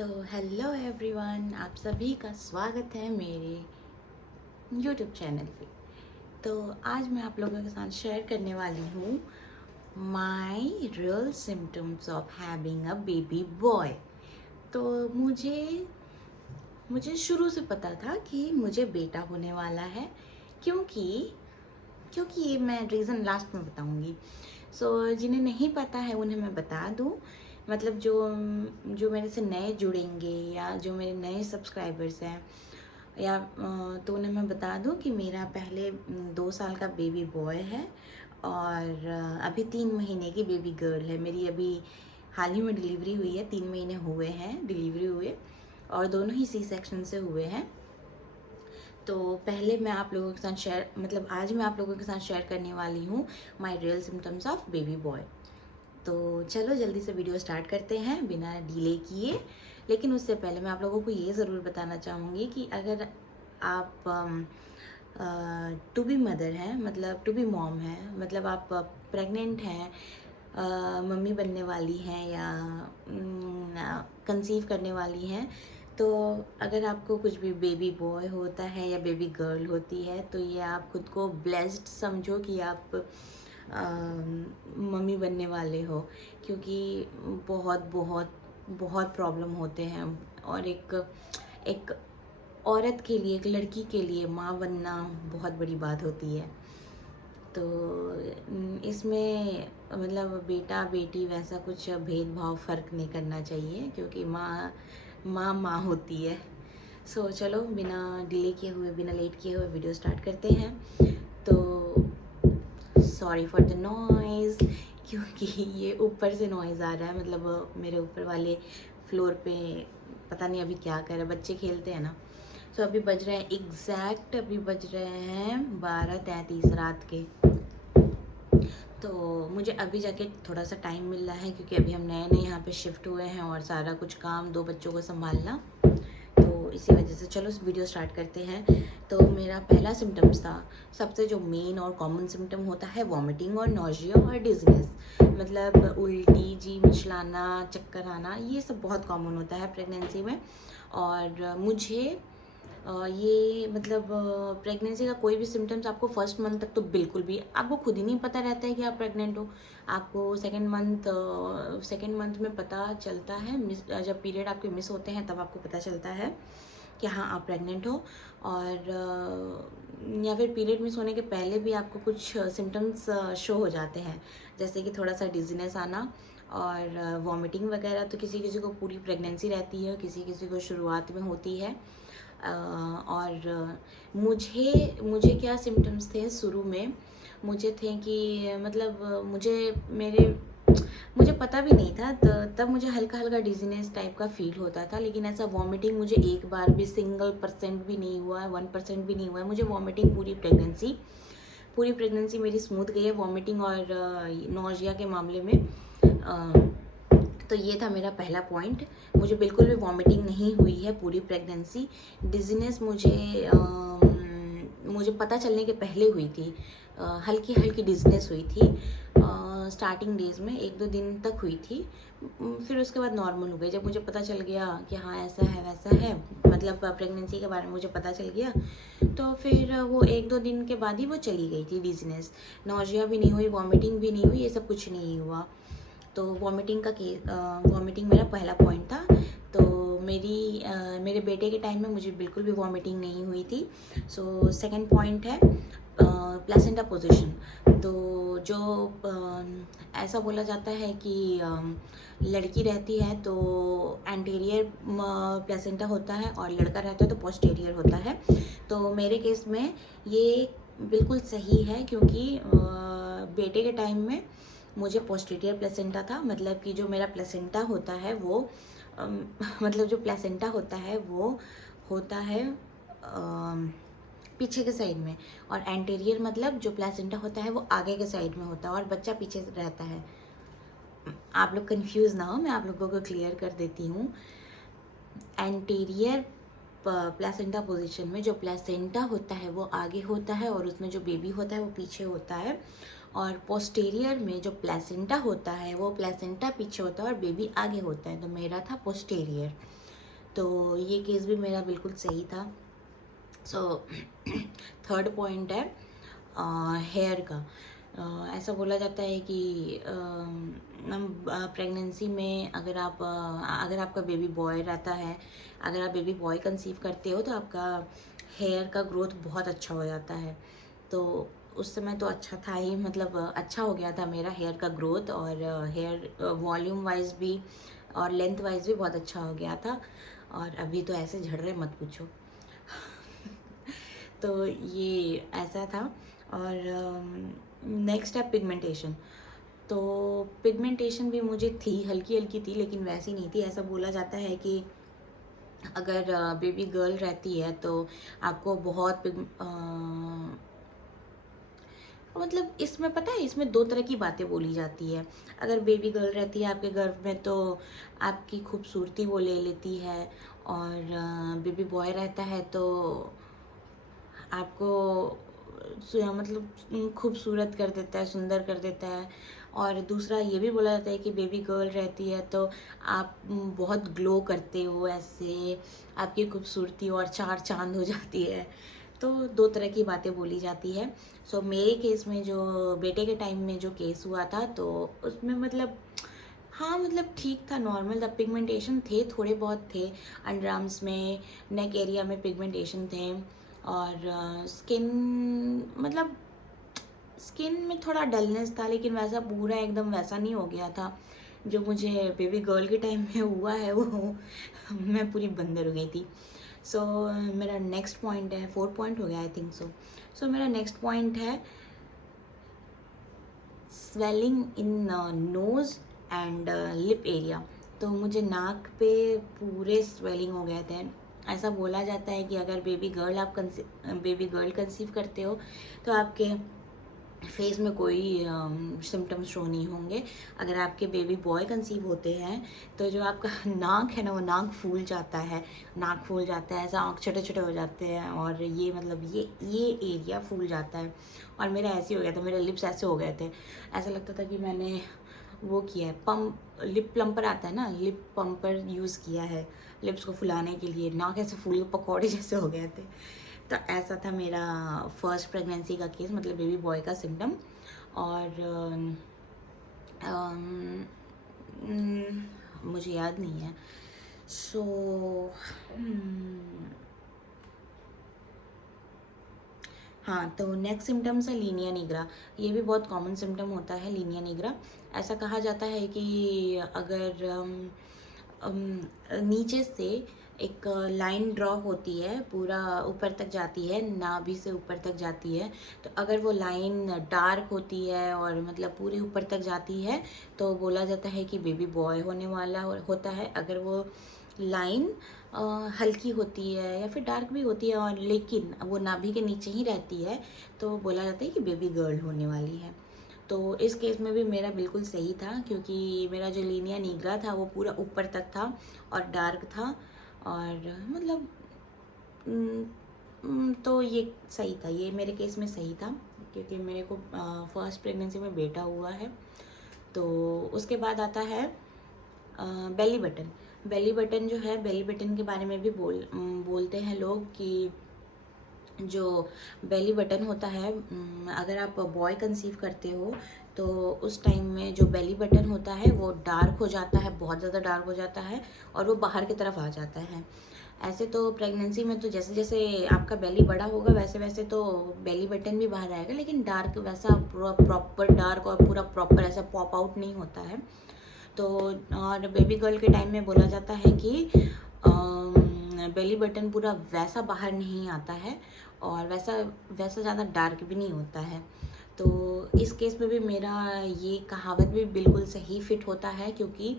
तो hello everyone, आप सभी का स्वागत है मेरे यूट्यूब चैनल पे। तो आज मैं आप लोगों के साथ शेयर करने वाली हूँ my real symptoms of having a baby boy. तो मुझे शुरू से पता था कि मुझे बेटा होने वाला है, क्योंकि क्योंकि ये मैं रीज़न लास्ट में बताऊँगी। जिन्हें नहीं पता है उन्हें मैं बता दूँ, मतलब जो जो मेरे से नए जुड़ेंगे या जो मेरे नए सब्सक्राइबर्स हैं या तो उन्हें मैं बता दूँ कि मेरा पहले 2 साल का बेबी बॉय है और अभी 3 महीने की बेबी गर्ल है। मेरी अभी हाल ही में डिलीवरी हुई है, 3 महीने हुए हैं डिलीवरी हुए, और दोनों ही सी सेक्शन से हुए हैं। तो पहले मैं आप लोगों के साथ आज मैं आप लोगों के साथ शेयर करने वाली हूँ my real symptoms of baby boy. तो चलो जल्दी से वीडियो स्टार्ट करते हैं बिना डिले किए। लेकिन उससे पहले मैं आप लोगों को ये ज़रूर बताना चाहूँगी कि अगर आप टू बी मदर हैं, मतलब टू बी मॉम हैं, मतलब आप प्रेग्नेंट हैं, मम्मी बनने वाली हैं या कंसीव करने वाली हैं, तो अगर आपको कुछ भी बेबी बॉय होता है या बेबी गर्ल होती है तो ये आप खुद को ब्लेस्ड समझो कि आप मम्मी बनने वाले हो, क्योंकि बहुत बहुत बहुत प्रॉब्लम होते हैं। और एक औरत के लिए, एक लड़की के लिए माँ बनना बहुत बड़ी बात होती है। तो इसमें मतलब बेटा बेटी वैसा कुछ भेदभाव फ़र्क नहीं करना चाहिए, क्योंकि माँ माँ माँ होती है। चलो बिना डिले किए हुए, बिना लेट किए हुए वीडियो स्टार्ट करते हैं। तो सॉरी फॉर द नॉइज़, क्योंकि ये ऊपर से नॉइज़ आ रहा है, मतलब मेरे ऊपर वाले फ्लोर पे पता नहीं अभी क्या कर रहे हैं, बच्चे खेलते हैं ना। अभी बज रहे हैं अभी बज रहे हैं 12:33 रात के। तो मुझे अभी जाके थोड़ा सा टाइम मिल रहा है, क्योंकि अभी हम नए नए यहाँ पे शिफ्ट हुए हैं और सारा कुछ काम, 2 बच्चों को संभालना, तो इसी वजह से चलो वीडियो स्टार्ट करते हैं। तो मेरा पहला सिम्टम्स था, सबसे जो मेन और कॉमन सिम्टम होता है वॉमिटिंग और नॉजिया और डिजीनेस, मतलब उल्टी, जी मिचलाना, चक्कर आना, ये सब बहुत कॉमन होता है प्रेगनेंसी में। और मुझे ये मतलब प्रेगनेंसी का कोई भी सिम्टम्स आपको फर्स्ट मंथ तक तो बिल्कुल भी आपको खुद ही नहीं पता रहता है कि आप प्रेग्नेंट हो। आपको सेकेंड मंथ में पता चलता है, जब पीरियड आपके मिस होते हैं तब आपको पता चलता है कि हाँ आप प्रेग्नेंट हो। और या फिर पीरियड मिस होने के पहले भी आपको कुछ सिम्टम्स शो हो जाते हैं, जैसे कि थोड़ा सा डिजीनेस आना और वॉमिटिंग वगैरह। तो किसी किसी को पूरी प्रेगनेंसी रहती है, किसी किसी को शुरुआत में होती है। और मुझे क्या सिम्टम्स थे शुरू में, मुझे थे कि मतलब मुझे पता भी नहीं था, तब मुझे हल्का हल्का डिजीनेस टाइप का फील होता था, लेकिन ऐसा वॉमिटिंग मुझे एक बार भी %1 भी नहीं हुआ है, 1% भी नहीं हुआ है मुझे वॉमिटिंग। पूरी प्रेगनेंसी मेरी स्मूथ गई है वॉमिटिंग और नौजिया के मामले में। तो ये था मेरा पहला पॉइंट, मुझे बिल्कुल भी वॉमिटिंग नहीं हुई है पूरी प्रेगनेंसी। डिजीनेस मुझे पता चलने के पहले हुई थी, हल्की हल्की डिजीनेस हुई थी स्टार्टिंग डेज में, 1-2 दिन तक हुई थी। फिर उसके बाद नॉर्मल हो गई, जब मुझे पता चल गया कि हाँ ऐसा है वैसा है, मतलब प्रेगनेंसी के बारे में मुझे पता चल गया, तो फिर वो 1-2 दिन के बाद ही वो चली गई थी डिजीनेस। नौजिया भी नहीं हुई, वॉमिटिंग भी नहीं हुई, ये सब कुछ नहीं हुआ। तो वॉमिटिंग मेरा पहला पॉइंट था। तो मेरे बेटे के टाइम में मुझे बिल्कुल भी वॉमिटिंग नहीं हुई थी। सेकंड पॉइंट है प्लेसेंटा पोजीशन। तो जो ऐसा बोला जाता है कि लड़की रहती है तो एंटीरियर प्लेसेंटा होता है और लड़का रहता है तो पोस्टीरियर होता है। तो मेरे केस में ये बिल्कुल सही है, क्योंकि बेटे के टाइम में मुझे पोस्टीरियर प्लेसेंटा था, मतलब कि जो मेरा प्लेसेंटा होता है वो मतलब जो प्लेसेंटा होता है वो होता है पीछे के साइड में, और एंटीरियर मतलब जो प्लेसेंटा होता है वो आगे के साइड में होता है और बच्चा पीछे रहता है। आप लोग कंफ्यूज ना हो, मैं आप लोगों को क्लियर कर देती हूँ। एंटीरियर प्लेसेंटा पोजीशन में जो प्लेसेंटा होता है वो आगे होता है और उसमें जो बेबी होता है वो पीछे होता है। और पोस्टीरियर में जो प्लेसेंटा होता है वो प्लेसेंटा पीछे होता है और बेबी आगे होता है। तो मेरा था पोस्टीरियर। तो ये केस भी मेरा बिल्कुल सही था। सो थर्ड पॉइंट है हेयर का। ऐसा बोला जाता है कि प्रेगनेंसी में अगर आपका बेबी बॉय रहता है, अगर आप बेबी बॉय कंसीव करते हो तो आपका हेयर का ग्रोथ बहुत अच्छा हो जाता है। तो उस समय तो अच्छा था ही, मतलब अच्छा हो गया था मेरा हेयर का ग्रोथ, और हेयर वॉल्यूम वाइज भी और लेंथ वाइज भी बहुत अच्छा हो गया था। और अभी तो ऐसे झड़ रहे मत पूछो। तो ये ऐसा था। और नेक्स्ट है पिगमेंटेशन। तो पिगमेंटेशन भी मुझे थी, हल्की हल्की थी, लेकिन वैसी नहीं थी। ऐसा बोला जाता है कि अगर बेबी गर्ल रहती है तो आपको बहुत मतलब इसमें पता है, इसमें दो तरह की बातें बोली जाती है। अगर बेबी गर्ल रहती है आपके गर्भ में तो आपकी खूबसूरती वो ले लेती है, और बेबी बॉय रहता है तो आपको मतलब खूबसूरत कर देता है, सुंदर कर देता है। और दूसरा ये भी बोला जाता है कि बेबी गर्ल रहती है तो आप बहुत ग्लो करते हो, ऐसे आपकी खूबसूरती और चार चांद हो जाती है। तो दो तरह की बातें बोली जाती है। सो मेरे केस में जो बेटे के टाइम में जो केस हुआ था तो उसमें मतलब हाँ, मतलब ठीक था, नॉर्मल था। पिगमेंटेशन थे, थोड़े बहुत थे, अंडर आर्म्स में, नेक एरिया में पिगमेंटेशन थे। और स्किन मतलब स्किन में थोड़ा डलनेस था, लेकिन वैसा पूरा एकदम वैसा नहीं हो गया था जो मुझे बेबी गर्ल के टाइम में हुआ है वो मैं पूरी बंदर हो गई थी। सो मेरा नेक्स्ट पॉइंट है, 4 पॉइंट हो गया आई थिंक सो। सो मेरा नेक्स्ट पॉइंट है swelling in nose and lip area. तो मुझे नाक पे पूरे स्वेलिंग हो गए थे। ऐसा बोला जाता है कि अगर बेबी गर्ल कंसीव करते हो तो आपके फेस में कोई सिम्टम्स शो नहीं होंगे। अगर आपके बेबी बॉय कंसीव होते हैं तो जो आपका नाक है ना, वो नाक फूल जाता है, नाक फूल जाता है, ऐसा आँख छोटे छोटे हो जाते हैं, और ये मतलब ये एरिया फूल जाता है। और मेरा ऐसे ही हो गया था, मेरे लिप्स ऐसे हो गए थे, ऐसा लगता था कि मैंने वो किया है लिप प्लम्पर आता है ना, लिप पम्पर यूज़ किया है लिप्स को फुलाने के लिए। नाक ऐसे फूल पकौड़े जैसे हो गए थे। तो ऐसा था मेरा फर्स्ट प्रेगनेंसी का केस, मतलब बेबी बॉय का सिम्टम। और मुझे याद नहीं है। सो हाँ, तो नेक्स्ट सिम्टम्स है लीनिया निग्रा। ये भी बहुत कॉमन सिम्टम होता है लीनिया निग्रा। ऐसा कहा जाता है कि अगर नीचे से एक लाइन ड्रॉ होती है, पूरा ऊपर तक जाती है, नाभि से ऊपर तक जाती है। तो अगर वो लाइन डार्क होती है और मतलब पूरी ऊपर तक जाती है तो बोला जाता है कि बेबी बॉय होने वाला होता है। अगर वो लाइन हल्की होती है या फिर डार्क भी होती है और लेकिन वो नाभि के नीचे ही रहती है तो बोला जाता है कि बेबी गर्ल होने वाली है। तो इस केस में भी मेरा बिल्कुल सही था, क्योंकि मेरा जो लीनिया निग्रा था वो पूरा ऊपर तक था और डार्क था। और मतलब तो ये सही था, ये मेरे केस में सही था, क्योंकि मेरे को फर्स्ट प्रेगनेंसी में बेटा हुआ है। तो उसके बाद आता है बेली बटन। बेली बटन जो है, बेली बटन के बारे में भी बोलते हैं लोग कि जो बेली बटन होता है, अगर आप बॉय कंसीव करते हो तो उस टाइम में जो बेली बटन होता है वो डार्क हो जाता है, बहुत ज़्यादा डार्क हो जाता है, और वो बाहर की तरफ आ जाता है। ऐसे तो प्रेगनेंसी में तो जैसे जैसे आपका बेली बड़ा होगा वैसे वैसे तो बेली बटन भी बाहर आएगा, लेकिन डार्क वैसा प्रॉपर डार्क और पूरा प्रॉपर ऐसा पॉप आउट नहीं होता है। तो और बेबी गर्ल के टाइम में बोला जाता है कि बेली बटन पूरा वैसा बाहर नहीं आता है और वैसा वैसा ज़्यादा डार्क भी नहीं होता है। तो इस केस में भी मेरा ये कहावत भी बिल्कुल सही फिट होता है, क्योंकि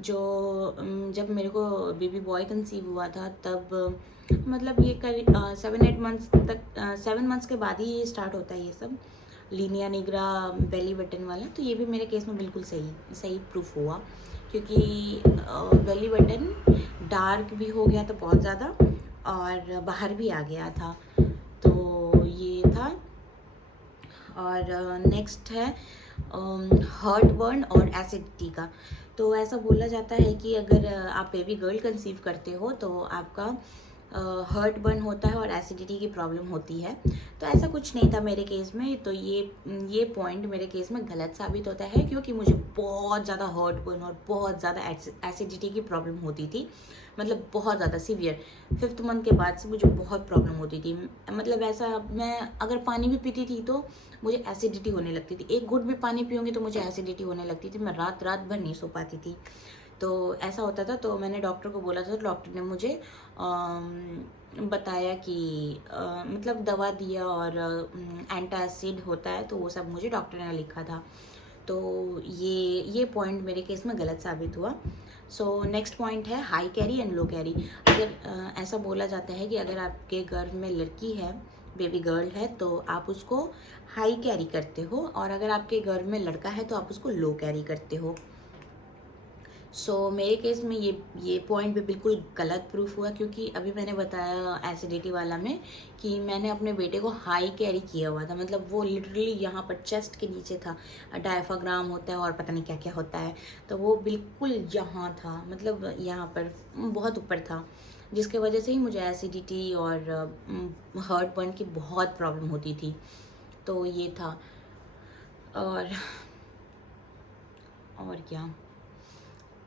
जो जब मेरे को बेबी बॉय कंसीव हुआ था तब मतलब ये 7-8 मंथ्स तक, 7 मंथ्स के बाद ही ये स्टार्ट होता है ये सब लीनिया निग्रा बेली बटन वाला। तो ये भी मेरे केस में बिल्कुल सही सही प्रूफ हुआ, क्योंकि बेली बटन डार्क भी हो गया था बहुत ज़्यादा और बाहर भी आ गया था। तो ये था। और नेक्स्ट है हार्ट बर्न और एसिडिटी का। तो ऐसा बोला जाता है कि अगर आप बेबी गर्ल कंसीव करते हो तो आपका हार्ट बर्न होता है और एसिडिटी की प्रॉब्लम होती है। तो ऐसा कुछ नहीं था मेरे केस में। तो ये पॉइंट मेरे केस में गलत साबित होता है, क्योंकि मुझे बहुत ज़्यादा हार्ट बर्न और बहुत ज़्यादा एसिडिटी की प्रॉब्लम होती थी। मतलब बहुत ज़्यादा सीवियर। 5th मंथ के बाद से मुझे बहुत प्रॉब्लम होती थी। मतलब ऐसा, मैं अगर पानी भी पीती थी तो मुझे एसिडिटी होने लगती थी। एक घुट भी पानी पीऊँगी तो मुझे एसिडिटी होने लगती थी। मैं रात रात भर नहीं सो पाती थी। तो ऐसा होता था। तो मैंने डॉक्टर को बोला था, तो डॉक्टर ने मुझे बताया कि मतलब दवा दिया, और एंटासिड होता है तो वो सब मुझे डॉक्टर ने लिखा था। तो ये पॉइंट मेरे केस में गलत साबित हुआ। सो नेक्स्ट पॉइंट है high carry and low carry. अगर ऐसा बोला जाता है कि अगर आपके गर्भ में लड़की है, बेबी गर्ल है, तो आप उसको हाई कैरी करते हो, और अगर आपके गर्भ में लड़का है तो आप उसको लो कैरी करते हो। मेरे केस में ये पॉइंट भी बिल्कुल गलत प्रूफ हुआ, क्योंकि अभी मैंने बताया एसिडिटी वाला में कि मैंने अपने बेटे को हाई कैरी किया हुआ था। मतलब वो लिटरली यहाँ पर चेस्ट के नीचे था। डायफ्राग्राम होता है और पता नहीं क्या क्या होता है, तो वो बिल्कुल यहाँ था, मतलब यहाँ पर बहुत ऊपर था, जिसके वजह से ही मुझे एसिडिटी और हार्ट बर्न की बहुत प्रॉब्लम होती थी। तो ये था। और क्या,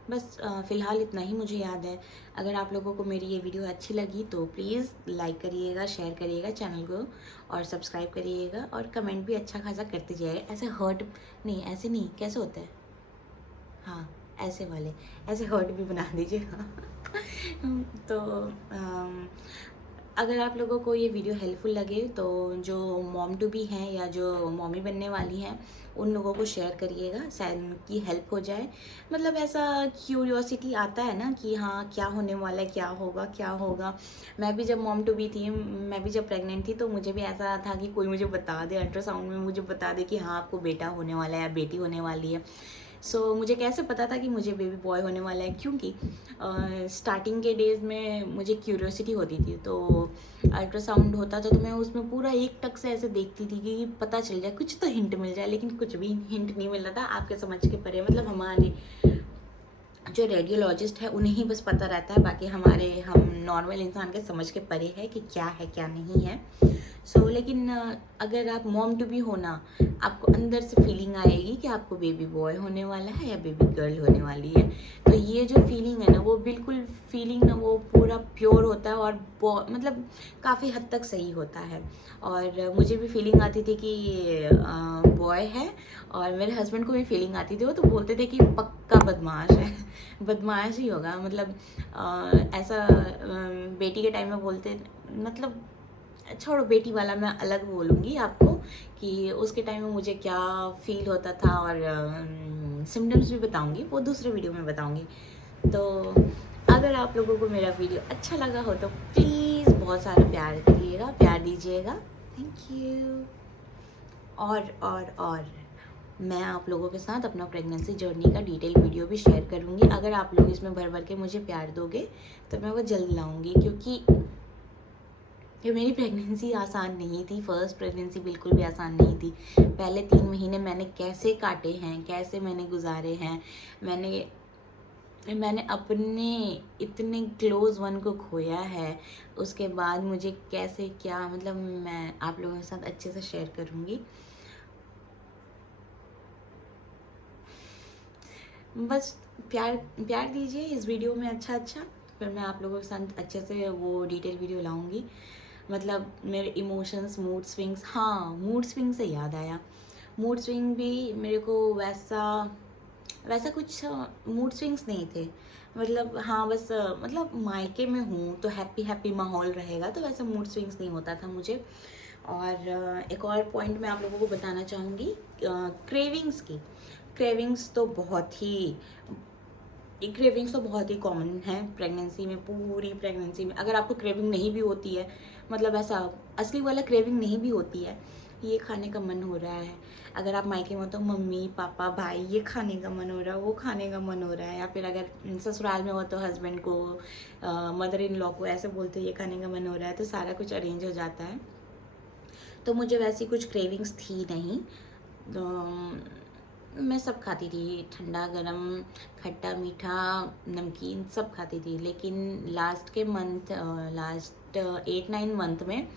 बस फ़िलहाल इतना ही मुझे याद है। अगर आप लोगों को मेरी ये वीडियो अच्छी लगी तो प्लीज़ लाइक करिएगा, शेयर करिएगा चैनल को, और सब्सक्राइब करिएगा, और कमेंट भी अच्छा खासा करते जाइएगा। ऐसे हर्ट नहीं, ऐसे नहीं, कैसे होता है, हाँ ऐसे वाले, ऐसे हर्ट भी बना दीजिएगा। तो अगर आप लोगों को ये वीडियो हेल्पफुल लगे तो जो मॉम टू बी हैं या जो मॉमी बनने वाली हैं, उन लोगों को शेयर करिएगा, शायद उनकी हेल्प हो जाए। मतलब ऐसा क्यूरियोसिटी आता है ना कि हाँ क्या होने वाला है, क्या होगा क्या होगा। मैं भी जब मॉम टू बी थी, मैं भी जब प्रेग्नेंट थी, तो मुझे भी ऐसा था कि कोई मुझे बता दे, अल्ट्रासाउंड में मुझे बता दे कि हाँ आपको बेटा होने वाला है या बेटी होने वाली है। मुझे कैसे पता था कि मुझे बेबी बॉय होने वाला है, क्योंकि स्टार्टिंग के डेज़ में मुझे क्यूरियोसिटी होती थी। तो अल्ट्रासाउंड होता था तो मैं उसमें पूरा एक टक से ऐसे देखती थी कि पता चल जाए, कुछ तो हिंट मिल जाए, लेकिन कुछ भी हिंट नहीं मिल रहा था आपके समझ के परे। मतलब हमारे जो रेडियोलॉजिस्ट है उन्हें ही बस पता रहता है, बाकी हम नॉर्मल इंसान के समझ के परे है कि क्या है क्या नहीं है। लेकिन अगर आप मॉम टू बी हो ना, आपको अंदर से फीलिंग आएगी कि आपको बेबी बॉय होने वाला है या बेबी गर्ल होने वाली है। तो ये जो फीलिंग है ना, वो बिल्कुल फीलिंग ना, वो पूरा प्योर होता है, और मतलब काफ़ी हद तक सही होता है। और मुझे भी फीलिंग आती थी कि बॉय है, और मेरे हस्बैंड को भी फीलिंग आती थी। वो तो बोलते थे कि पक्का बदमाश है। बदमाश ही होगा, मतलब ऐसा बेटी के टाइम में बोलते, मतलब छोड़ो, बेटी वाला मैं अलग बोलूँगी आपको कि उसके टाइम में मुझे क्या फ़ील होता था, और सिम्टम्स भी बताऊँगी, वो दूसरे वीडियो में बताऊँगी। तो अगर आप लोगों को मेरा वीडियो अच्छा लगा हो तो प्लीज़ बहुत सारा प्यार करिएगा, प्यार दीजिएगा। Thank you. और मैं आप लोगों के साथ अपना प्रेगनेंसी जर्नी का डिटेल वीडियो भी शेयर करूँगी। अगर आप लोग इसमें भर भर के मुझे प्यार दोगे तो मैं वो जल्द लाऊँगी, क्योंकि ये मेरी प्रेगनेंसी आसान नहीं थी। फर्स्ट प्रेगनेंसी बिल्कुल भी आसान नहीं थी। पहले 3 महीने मैंने कैसे काटे हैं, कैसे मैंने गुजारे हैं। मैंने अपने इतने क्लोज़ वन को खोया है, उसके बाद मुझे कैसे क्या, मतलब मैं आप लोगों के साथ अच्छे से शेयर करूँगी। बस प्यार प्यार दीजिए इस वीडियो में अच्छा, फिर मैं आप लोगों के साथ अच्छे से वो डिटेल वीडियो लाऊँगी। मतलब मेरे इमोशंस, मूड स्विंग्स, हाँ मूड स्विंग से याद आया, मूड स्विंग भी मेरे को वैसा वैसा कुछ मूड स्विंग्स नहीं थे। मतलब हाँ बस मतलब मायके में हूँ तो हैप्पी हैप्पी माहौल रहेगा, तो वैसा मूड स्विंग्स नहीं होता था मुझे। और एक और पॉइंट मैं आप लोगों को बताना चाहूँगी, क्रेविंग्स की। क्रेविंग्स तो बहुत ही क्रेविंग्स तो बहुत ही कॉमन है प्रेगनेंसी में, पूरी प्रेगनेंसी में। अगर आपको क्रेविंग नहीं भी होती है, मतलब ऐसा असली वाला क्रेविंग नहीं भी होती है, ये खाने का मन हो रहा है, अगर आप मायके में हो तो मम्मी पापा भाई ये खाने का मन हो रहा है, वो खाने का मन हो रहा है, या फिर अगर ससुराल में हो तो हस्बैंड को, मदर इन लॉ को ऐसे बोलते ये खाने का मन हो रहा है, तो सारा कुछ अरेंज हो जाता है। तो मुझे वैसी कुछ क्रेविंग्स थी नहीं। तो मैं सब खाती थी, ठंडा गरम, खट्टा मीठा, नमकीन सब खाती थी। लेकिन लास्ट 8-9 मंथ में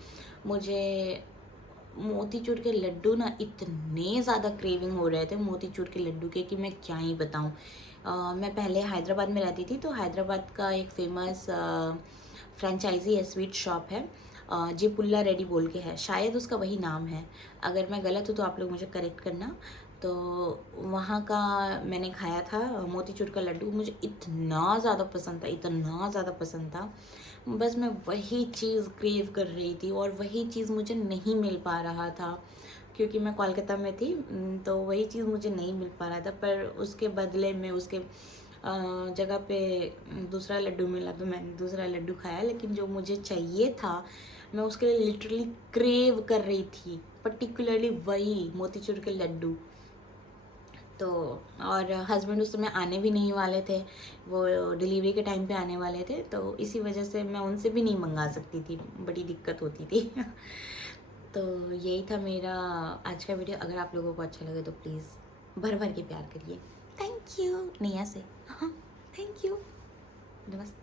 मुझे मोतीचूर के लड्डू ना इतने ज़्यादा क्रेविंग हो रहे थे मोतीचूर के लड्डू के कि मैं क्या ही बताऊँ। मैं पहले हैदराबाद में रहती थी, तो हैदराबाद का एक फेमस फ्रेंचाइजी है, स्वीट शॉप है, जी पुल्ला रेडी बोल के है, शायद उसका वही नाम है। अगर मैं गलत हूँ तो आप लोग मुझे करेक्ट करना। तो वहाँ का मैंने खाया था मोतीचूर का लड्डू, मुझे इतना ज़्यादा पसंद था, इतना ज़्यादा पसंद था। बस मैं वही चीज़ क्रेव कर रही थी और वही चीज़ मुझे नहीं मिल पा रहा था, क्योंकि मैं कोलकाता में थी। तो वही चीज़ मुझे नहीं मिल पा रहा था, पर उसके बदले में उसके जगह पे दूसरा लड्डू मिला, तो मैंने दूसरा लड्डू खाया। लेकिन जो मुझे चाहिए था, मैं उसके लिए लिटरली क्रेव कर रही थी, पर्टिकुलरली वही मोतीचूर के लड्डू। तो और हस्बैंड उस समय आने भी नहीं वाले थे, वो डिलीवरी के टाइम पे आने वाले थे, तो इसी वजह से मैं उनसे भी नहीं मंगा सकती थी, बड़ी दिक्कत होती थी। तो यही था मेरा आज का वीडियो। अगर आप लोगों को अच्छा लगे तो प्लीज़ भर भर के प्यार करिए। Thank you. नहीं ऐसे, हाँ, थैंक यू, नमस्ते।